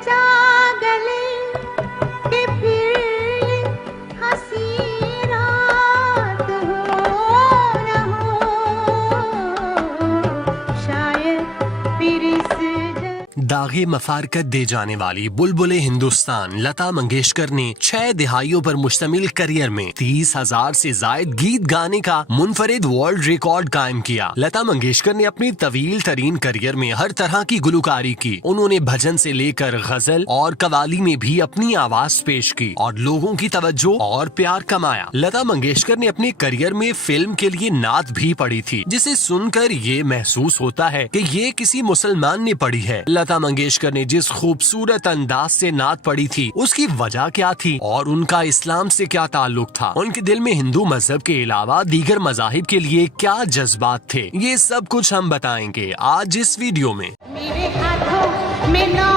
जा गले कि फिर हंसी रात हो न हो, शायद फिर इस दागे मफारकत दे जाने वाली बुलबुले हिंदुस्तान लता मंगेशकर ने 6 दिहाइयों पर मुश्तमिल करियर में 30,000 से जायद गीत गाने का मुनफरिद वर्ल्ड रिकॉर्ड कायम किया। लता मंगेशकर ने अपनी तवील तरीन करियर में हर तरह की गुलकारी की। उन्होंने भजन से लेकर गजल और कवाली में भी अपनी आवाज पेश की और लोगों की तवज्जो और प्यार कमाया। लता मंगेशकर ने अपने करियर में फिल्म के लिए नात भी पढ़ी थी, जिसे सुनकर ये महसूस होता है कि ये किसी मुसलमान ने पढ़ी है। लता मंगेशकर ने जिस खूबसूरत अंदाज से नात पढ़ी थी उसकी वजह क्या थी और उनका इस्लाम से क्या ताल्लुक था, उनके दिल में हिंदू मजहब के अलावा दीगर मजाहिब के लिए क्या जज्बात थे, ये सब कुछ हम बताएंगे आज इस वीडियो में। मेरे हाथों में नौ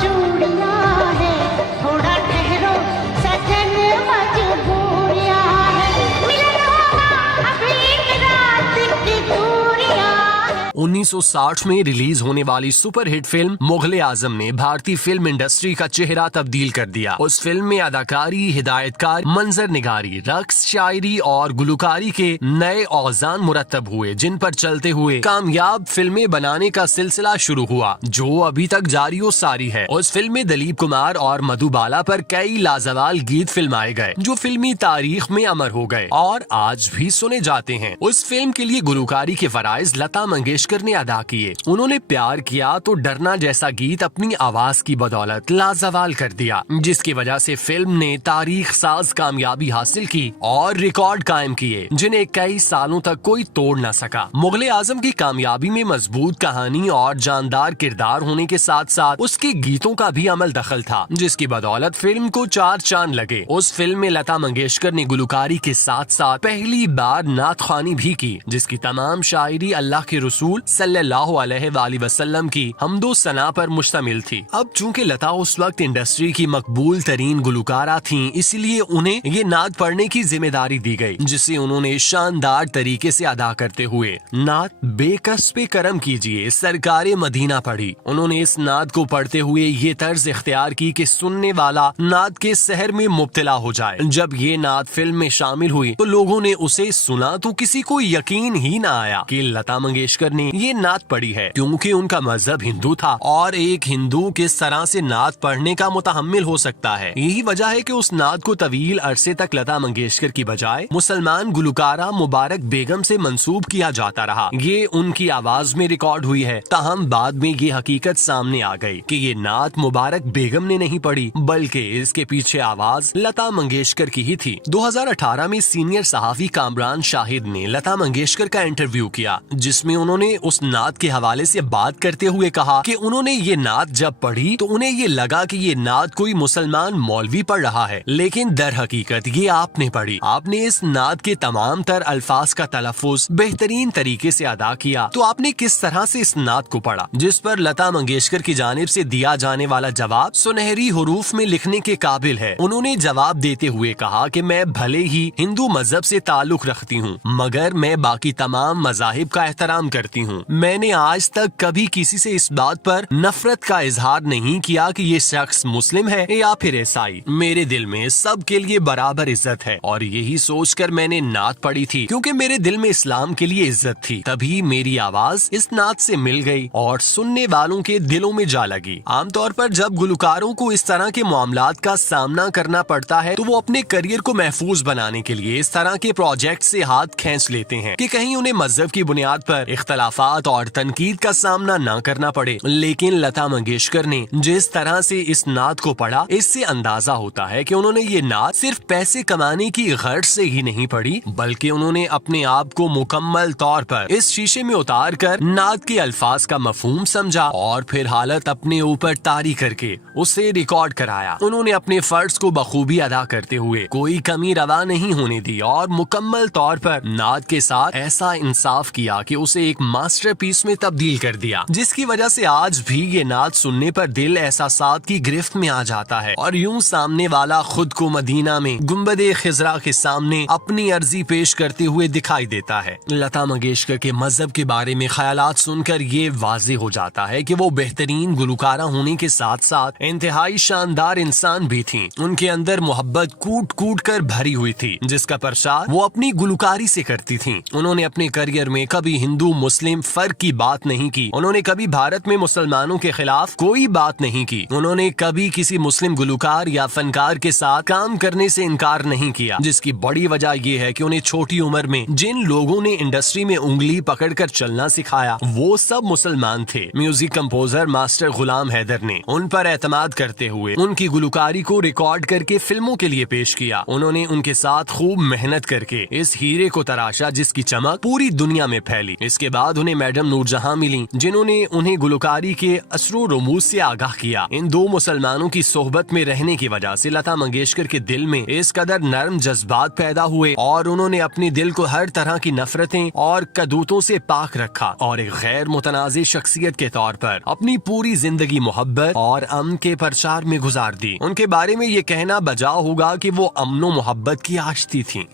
चूड़ियां हैं, थोड़ा ठहरो सजन मजबूरियां हैं, मिलन होगा अभी रात की दूरियां हैं। 1960 में रिलीज होने वाली सुपरहिट फिल्म मुगले आजम ने भारतीय फिल्म इंडस्ट्री का चेहरा तब्दील कर दिया। उस फिल्म में अदाकारी, हिदायतकार, मंजर निगारी, रक्स, शायरी और गुलकारी के नए औजान मुरतब हुए, जिन पर चलते हुए कामयाब फिल्में बनाने का सिलसिला शुरू हुआ, जो अभी तक जारी व सारी है। उस फिल्म में दिलीप कुमार और मधुबाला पर कई लाजवाल गीत फिल्माए गए, जो फिल्मी तारीख में अमर हो गए और आज भी सुने जाते हैं। उस फिल्म के लिए गुलकारी के फराइज लता मंगेशकर ने अदा किए। उन्होंने प्यार किया तो डरना जैसा गीत अपनी आवाज की बदौलत लाजवाल कर दिया, जिसकी वजह से फिल्म ने तारीख साज कामयाबी हासिल की और रिकॉर्ड कायम किए, जिन्हें कई सालों तक कोई तोड़ न सका। मुगले आजम की कामयाबी में मजबूत कहानी और जानदार किरदार होने के साथ साथ उसके गीतों का भी अमल दखल था, जिसकी बदौलत फिल्म को 4 चांद लगे। उस फिल्म में लता मंगेशकर ने गुलकारी के साथ साथ पहली बार नात ख्वानी भी की, जिसकी तमाम शायरी अल्लाह के रसूल सल्लल्लाहु अलैहि वसल्लम की हमदो सना पर मुश्तमिल थी। अब चूंकि लता उस वक्त इंडस्ट्री की मकबूल तरीन गुलकारा थीं, इसलिए उन्हें ये नात पढ़ने की जिम्मेदारी दी गई, जिसे उन्होंने शानदार तरीके से अदा करते हुए नात बेकस पे करम कीजिए सरकारे मदीना पढ़ी। उन्होंने इस नात को पढ़ते हुए ये तर्ज इख्तियार की कि सुनने वाला नात के सहर में मुब्तला हो जाए। जब ये नात फिल्म में शामिल हुई तो लोगों ने उसे सुना तो किसी को यकीन ही न आया कि लता मंगेशकर ने ये नात पढ़ी है, क्योंकि उनका मजहब हिंदू था और एक हिंदू किस तरह से नात पढ़ने का मुतहम्मिल हो सकता है। यही वजह है कि उस नात को तवील अरसे तक लता मंगेशकर की बजाय मुसलमान गुलकारा मुबारक बेगम से मंसूब किया जाता रहा। ये उनकी आवाज में रिकॉर्ड हुई है, ताहम बाद में ये हकीकत सामने आ गई कि ये नात मुबारक बेगम ने नहीं पढ़ी, बल्कि इसके पीछे आवाज लता मंगेशकर की ही थी। 2018 में सीनियर सहाफी कामरान शाहिद ने लता मंगेशकर का इंटरव्यू किया, जिसमें उन्होंने उस नात के हवाले से बात करते हुए कहा कि उन्होंने ये नात जब पढ़ी तो उन्हें ये लगा कि ये नात कोई मुसलमान मौलवी पढ़ रहा है, लेकिन दर हकीकत ये आपने पढ़ी। आपने इस नात के तमाम तर अल्फाज का तलफ्फुज बेहतरीन तरीके से अदा किया, तो आपने किस तरह से इस नात को पढ़ा? जिस पर लता मंगेशकर की जानिब से दिया जाने वाला जवाब सुनहरी हुरूफ में लिखने के काबिल है। उन्होंने जवाब देते हुए कहा कि मैं भले ही हिंदू मजहब से ताल्लुक रखती हूँ, मगर मैं बाकी तमाम मजाहिब का एहतराम करती हूँ। मैंने आज तक कभी किसी से इस बात पर नफरत का इजहार नहीं किया कि ये शख्स मुस्लिम है या फिर ईसाई। मेरे दिल में सब के लिए बराबर इज्जत है और यही सोचकर मैंने नात पढ़ी थी, क्योंकि मेरे दिल में इस्लाम के लिए इज्जत थी। तभी मेरी आवाज इस नात से मिल गई और सुनने वालों के दिलों में जा लगी। आमतौर पर जब गुलकारों को इस तरह के मामलात का सामना करना पड़ता है तो वो अपने करियर को महफूज बनाने के लिए इस तरह के प्रोजेक्ट से हाथ खींच लेते हैं कि कहीं उन्हें मजहब की बुनियाद पर इख्तलाफात और तनकीद का सामना न करना पड़े। लेकिन लता मंगेशकर ने जिस तरह से इस नात को पढ़ा, इससे अंदाजा होता है कि उन्होंने ये नात सिर्फ पैसे कमाने की गर्ज से ही नहीं पढ़ी, बल्कि उन्होंने अपने आप को मुकम्मल तौर पर इस शीशे में उतार कर नात के अल्फाज का मफहूम समझा और फिर हालत अपने ऊपर तारी करके उसे रिकॉर्ड कराया। उन्होंने अपने फर्ज को बखूबी अदा करते हुए कोई कमी रवा नहीं होने दी और मुकम्मल तौर पर नात के साथ ऐसा इंसाफ किया कि उसे एक मास्टर मास्टरपीस में तब्दील कर दिया, जिसकी वजह से आज भी ये नात सुनने पर दिल एहसासात की गिरफ्त में आ जाता है और यूं सामने वाला खुद को मदीना में गुंबदे खिजरा के सामने अपनी अर्जी पेश करते हुए दिखाई देता है। लता मंगेशकर के मजहब के बारे में ख्यालात सुनकर ये वाज़ेह हो जाता है कि वो बेहतरीन गुलकारा होने के साथ साथ इंतहाई शानदार इंसान भी थीं। उनके अंदर मोहब्बत कूट कूट कर भरी हुई थी, जिसका प्रचार वो अपनी गुलकारी से करती थीं। उन्होंने अपने करियर में कभी हिंदू मुस्लिम फर्क की बात नहीं की। उन्होंने कभी भारत में मुसलमानों के खिलाफ कोई बात नहीं की। उन्होंने कभी किसी मुस्लिम गुलकार या फनकार के साथ काम करने से इनकार नहीं किया, जिसकी बड़ी वजह यह है कि उन्हें छोटी उम्र में जिन लोगों ने इंडस्ट्री में उंगली पकड़कर चलना सिखाया वो सब मुसलमान थे। म्यूजिक कंपोजर मास्टर गुलाम हैदर ने उन पर एतमाद करते हुए उनकी गुलकारी को रिकॉर्ड करके फिल्मों के लिए पेश किया। उन्होंने उनके साथ खूब मेहनत करके इस हीरे को तराशा जिसकी चमक पूरी दुनिया में फैली। इसके बाद उन्हें मैडम नूरजहां मिली, जिन्होंने उन्हें गुलकारी के असरो रमूज से आगाह किया। इन दो मुसलमानों की सोहबत में रहने की वजह से लता मंगेशकर के दिल में इस कदर नर्म जज्बात पैदा हुए और उन्होंने अपने दिल को हर तरह की नफरतें और कदूतों से पाक रखा और एक गैर मुतनाज़ी शख्सियत के तौर पर अपनी पूरी जिंदगी मोहब्बत और अमन के प्रचार में गुजार दी। उनके बारे में ये कहना बजा होगा कि वो अमनो मोहब्बत की आशिकी थी।